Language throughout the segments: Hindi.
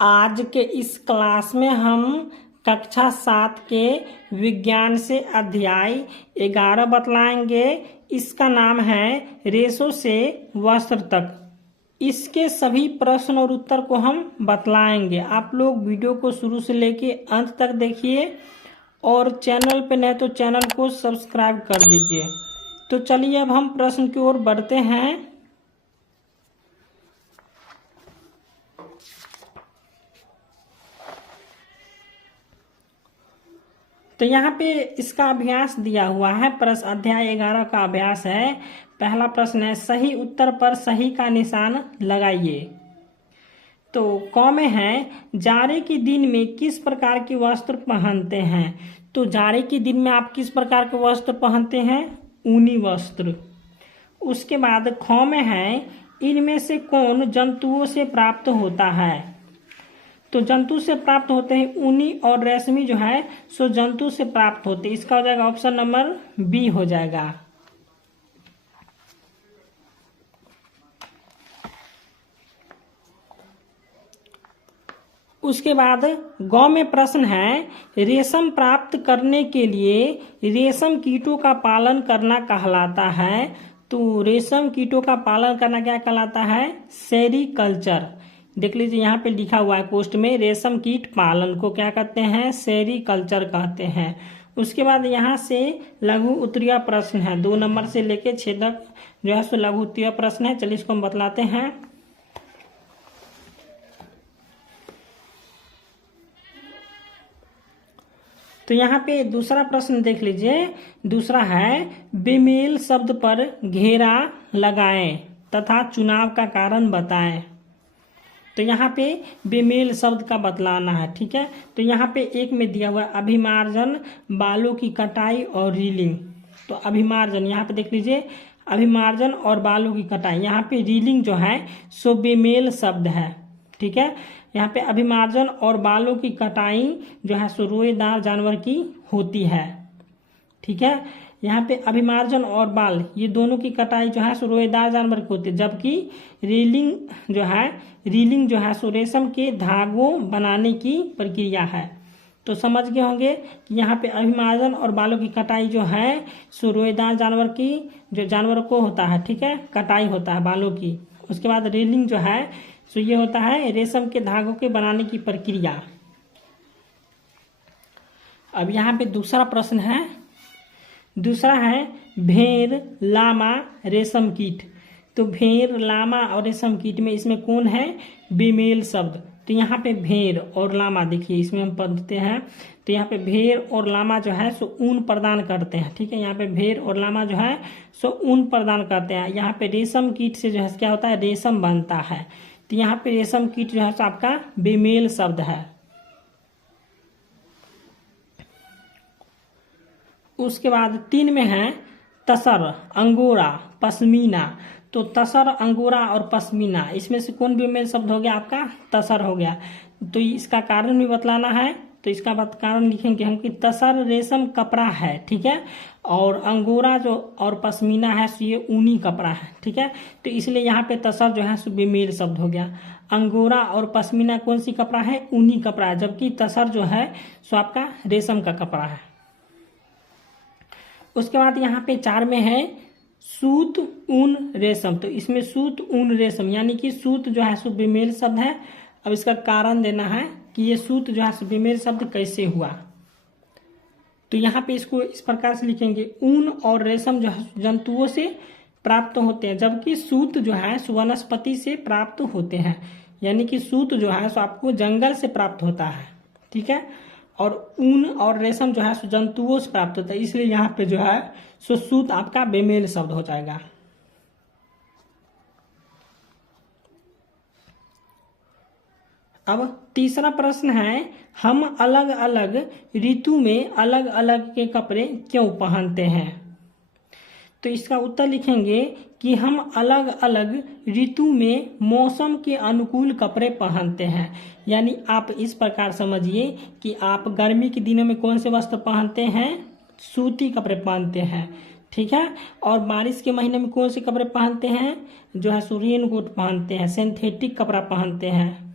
आज के इस क्लास में हम कक्षा 7 के विज्ञान से अध्याय 11 बतलाएंगे। इसका नाम है रेशों से वस्त्र तक। इसके सभी प्रश्न और उत्तर को हम बतलाएंगे। आप लोग वीडियो को शुरू से लेके अंत तक देखिए और चैनल पे नए तो चैनल को सब्सक्राइब कर दीजिए। तो चलिए अब हम प्रश्न की ओर बढ़ते हैं। तो यहाँ पे इसका अभ्यास दिया हुआ है। प्रश्न अध्याय 11 का अभ्यास है। पहला प्रश्न है, सही उत्तर पर सही का निशान लगाइए। तो क में है, जाड़े के दिन में किस प्रकार के वस्त्र पहनते हैं। तो जाड़े के दिन में आप किस प्रकार के वस्त्र पहनते हैं? ऊनी वस्त्र। उसके बाद ख में है, इनमें से कौन जंतुओं से प्राप्त होता है। तो जंतु से प्राप्त होते हैं ऊनी और रेशमी जो है सो जंतु से प्राप्त होते हैं। इसका हो जाएगा ऑप्शन नंबर बी हो जाएगा। उसके बाद ग में प्रश्न है, रेशम प्राप्त करने के लिए रेशम कीटों का पालन करना कहलाता है। तो रेशम कीटों का पालन करना क्या कहलाता है? सेरीकल्चर। देख लीजिए यहाँ पे लिखा हुआ है पोस्ट में, रेशम कीट पालन को क्या कहते हैं? सेरीकल्चर कहते हैं। उसके बाद यहाँ से लघु उत्तरीय प्रश्न है, 2 नंबर से लेके 6 तक जो है सो लघु उत्तरीय प्रश्न है। चलिए इसको हम बतलाते हैं। तो यहाँ पे दूसरा प्रश्न देख लीजिए। दूसरा है, बेमेल शब्द पर घेरा लगाएं तथा चुनाव का कारण बताएं। तो यहाँ पे बेमेल शब्द का बतलाना है, ठीक है। तो यहाँ पे एक में दिया हुआ है अभिमार्जन, बालों की कटाई और रीलिंग। तो अभिमार्जन यहाँ पे देख लीजिए, अभिमार्जन और बालों की कटाई। यहाँ पे रीलिंग जो है सो बेमेल शब्द है, ठीक है। यहाँ पे अभिमार्जन और बालों की कटाई जो है सो रोएदार जानवर की होती है, ठीक है। यहाँ पे अभिमार्जन और बाल ये दोनों की कटाई जो है सो रोएदार जानवर की होती है, जबकि रीलिंग जो है सो रेशम के धागों बनाने की प्रक्रिया है। तो समझ गए होंगे कि यहाँ पे अभिमार्जन और बालों की कटाई जो है सो रोएदार जानवर की जो जानवर को होता है, ठीक है, कटाई होता है बालों की। उसके बाद रीलिंग जो है सो ये होता है रेशम के धागों के बनाने की प्रक्रिया। अब यहाँ पे दूसरा प्रश्न है। दूसरा है, भेड़, लामा, रेशम कीट। तो भेड़, लामा और रेशम कीट में इसमें कौन है? बेमेल शब्द। तो यहाँ पे भेड़ और लामा देखिए इसमें हम पढ़ते हैं। तो यहाँ पे भेड़ और लामा जो है सो ऊन प्रदान करते हैं, ठीक है। यहाँ पे भेड़ और लामा जो है सो ऊन प्रदान करते हैं। यहाँ पे रेशम कीट से जो है क्या होता है? रेशम बनता है। तो यहाँ पे रेशम कीट जो है सो आपका बेमेल शब्द है। उसके बाद 3 में है, तसर, अंगोरा, पश्मीना। तो तसर, अंगोरा और पश्मीना इसमें से कौन बेमेल शब्द हो गया? आपका तसर हो गया। तो इसका कारण भी बतलाना है। तो इसका कारण लिखेंगे हम कि तसर रेशम कपड़ा है, ठीक है, और अंगोरा जो और पश्मीना है सो ये ऊनी कपड़ा है, ठीक है। तो इसलिए यहाँ पे तसर जो है सो बेमेल शब्द हो गया। अंगोरा और पश्मीना कौन सी कपड़ा है? ऊनी कपड़ा है, जबकि तसर जो है सो आपका रेशम का कपड़ा है। उसके बाद यहाँ पे 4 में है, सूत, ऊन, रेशम। तो इसमें सूत, ऊन, रेशम यानी कि सूत जो है सो बेमेल शब्द है। अब इसका कारण देना है कि ये सूत जो है सो बेमेल शब्द कैसे हुआ। तो यहाँ पे इसको इस प्रकार से लिखेंगे, ऊन और रेशम जो है जंतुओं से प्राप्त होते हैं, जबकि सूत जो है सो वनस्पति से प्राप्त होते हैं। यानी कि सूत जो है सो आपको जंगल से प्राप्त होता है, ठीक है, और ऊन और रेशम जो है सो जंतुओं से प्राप्त होता है। इसलिए यहाँ पे जो है सो सूत आपका बेमेल शब्द हो जाएगा। अब तीसरा प्रश्न है, हम अलग अलग ऋतु में अलग अलग के कपड़े क्यों पहनते हैं। तो इसका उत्तर लिखेंगे कि हम अलग अलग ऋतु में मौसम के अनुकूल कपड़े पहनते हैं। यानी आप इस प्रकार समझिए कि आप गर्मी के दिनों में कौन से वस्त्र पहनते हैं? सूती कपड़े पहनते हैं, ठीक है। और बारिश के महीने में कौन से कपड़े पहनते हैं? जो है रेन कोट पहनते हैं, सिंथेटिक कपड़ा पहनते हैं।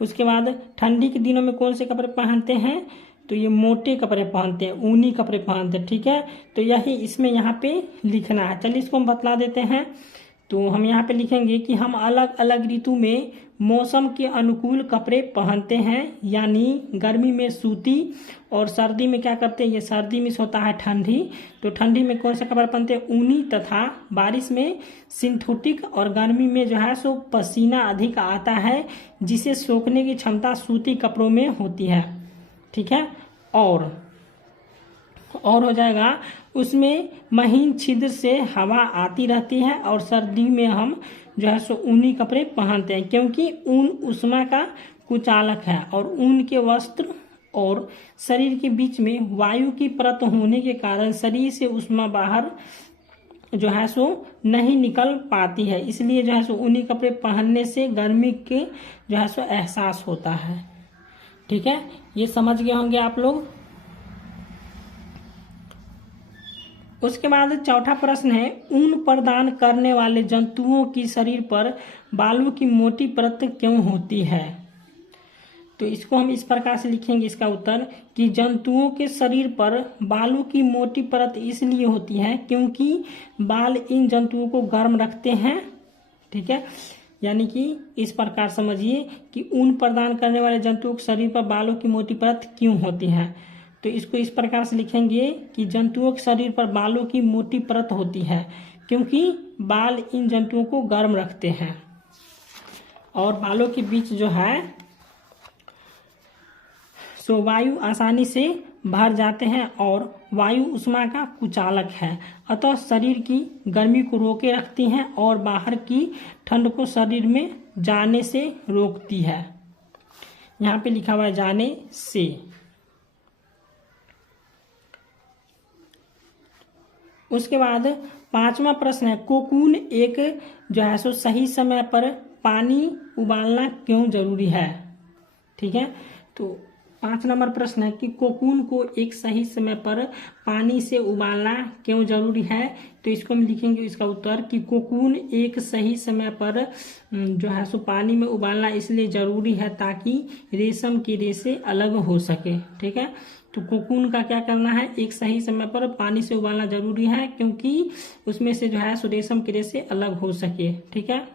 उसके बाद ठंडी के दिनों में कौन से कपड़े पहनते हैं, तो ये मोटे कपड़े पहनते हैं, ऊनी कपड़े पहनते हैं। ठीक है, तो यही इसमें यहाँ पे लिखना है। चलिए इसको हम बतला देते हैं। तो हम यहाँ पे लिखेंगे कि हम अलग अलग ऋतु में मौसम के अनुकूल कपड़े पहनते हैं, यानी गर्मी में सूती और सर्दी में क्या करते हैं, ये सर्दी में होता है ठंडी, तो ठंडी में कौन से कपड़े पहनते हैं, ऊनी, तथा बारिश में सिंथेटिक, और गर्मी में जो है सो पसीना अधिक आता है जिसे सोखने की क्षमता सूती कपड़ों में होती है। ठीक है, और हो जाएगा उसमें महीन छिद्र से हवा आती रहती है, और सर्दी में हम जो है सो ऊनी कपड़े पहनते हैं क्योंकि ऊन उष्मा का कुचालक है, और ऊन के वस्त्र और शरीर के बीच में वायु की परत होने के कारण शरीर से उष्मा बाहर जो है सो नहीं निकल पाती है, इसलिए जो है सो ऊनी कपड़े पहनने से गर्मी के जो है सो एहसास होता है। ठीक है, ये समझ गए होंगे आप लोग। उसके बाद चौथा प्रश्न है, ऊन प्रदान करने वाले जंतुओं की शरीर पर बालों की मोटी परत क्यों होती है। तो इसको हम इस प्रकार से लिखेंगे इसका उत्तर कि जंतुओं के शरीर पर बालों की मोटी परत इसलिए होती है क्योंकि बाल इन जंतुओं को गर्म रखते हैं। ठीक है, यानी कि इस प्रकार समझिए कि ऊन प्रदान करने वाले जंतुओं के शरीर पर बालों की मोटी परत क्यों होती है। तो इसको इस प्रकार से लिखेंगे कि जंतुओं के शरीर पर बालों की मोटी परत होती है क्योंकि बाल इन जंतुओं को गर्म रखते हैं, और बालों के बीच जो है सो वायु आसानी से भर जाते हैं, और वायु उष्मा का कुचालक है, अतः शरीर की गर्मी को रोके रखती हैं और बाहर की ठंड को शरीर में जाने से रोकती है। यहाँ पे लिखा हुआ है जाने से। उसके बाद पांचवा प्रश्न है, कोकून एक जो है सो सही समय पर पानी उबालना क्यों जरूरी है। ठीक है, तो 5 नंबर प्रश्न है कि कोकून को एक सही समय पर पानी से उबालना क्यों जरूरी है। तो इसको हम लिखेंगे इसका उत्तर कि कोकून एक सही समय पर जो है सो पानी में उबालना इसलिए जरूरी है ताकि रेशम की रेशे अलग हो सके। ठीक है, तो कोकून का क्या करना है, एक सही समय पर पानी से उबालना जरूरी है क्योंकि उसमें से जो है सो रेशम की रेशे अलग हो सके। ठीक है।